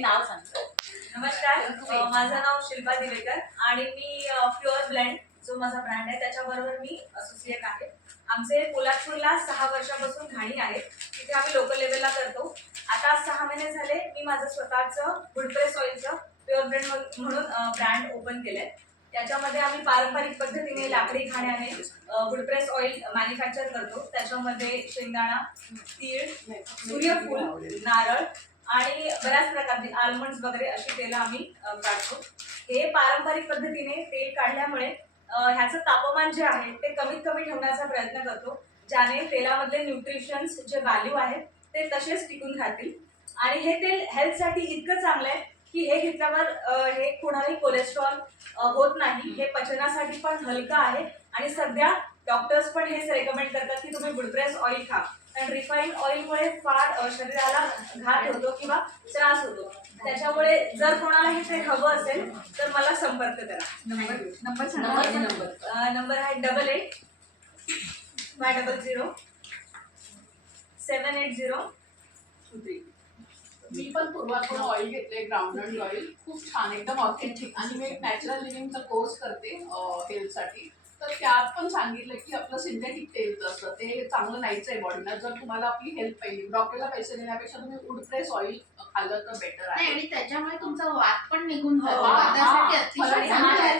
नाव सांगतो. नमस्कार, माझं नाव शिल्पा दिवेकर आणि मी प्युअर ब्लेंड जो माझा ब्रँड आहे त्याच्याबरोबर मी असोसिएट आहे. आमचे पोलादपूरला 6 वर्षापासून घाणी आहे, तिथे आम्ही लोकल लेवलला करतो. आता 6 महिने झाले मी माझं स्वतःचं वुडप्रेस ऑइलचं प्युअर ब्लेंड म्हणून ब्रँड ओपन केलंय. त्याच्यामध्ये आम्ही पारंपरिक पद्धतीने लाकडी घाण्याने वुडप्रेस ऑइल मॅन्युफॅक्चर करतो. त्याच्यामध्ये शेंगदाणा, तीळ, सूर्यफूल, नारळ आणि बऱ्याच प्रकारची आल्मंड्स वगैरे अशी तेलं आम्ही काढतो. हे पारंपरिक पद्धतीने तेल काढल्यामुळे ह्याचं तापमान जे आहे ते कमीत कमी ठेवण्याचा प्रयत्न करतो, ज्याने तेलामधले न्यूट्रिशन्स जे व्हॅल्यू आहेत ते तसेच टिकून राहतील. आणि हे तेल हेल्थसाठी इतकं चांगलं आहे की हे घेतल्यावर हे कोणालाही कोलेस्ट्रॉल होत नाही. हे पचनासाठी पण हलकं आहे आणि सध्या डॉक्टर्स पण हेच रेकमेंड करतात की तुम्ही वुडप्रेस ऑइल खा, कारण रिफाईन ऑइलमुळे फार शरीराला घात होतो किंवा त्रास होतो. त्याच्यामुळे जर कोणाला हे हवं असेल तर मला संपर्क करा. नंबर आहे 88-500-780-23. मी पण पूर्वातून ऑइल घेतले, ग्राउंडनट ऑइल, खूप छान, एकदम ऑथेंटिक. आणि मी एक नॅचरल लिव्हिंगचा कोर्स करते हेल्थसाठी. तर त्यात पण सांगितलं की आपलं सिंथेटिक तेल असतं ते चांगलं नाहीच आहे बॉडीला. जर तुम्हाला आपली हेल्थ पाहिजे, डॉक्टरला पैसे देण्यापेक्षा तुम्ही वुडप्रेस ऑइल खाल्लं तर बेटर आहे. आणि त्याच्यामुळे तुमचा वात पण निघून जातो. वातासाठी अतिशय चांगलं आहे.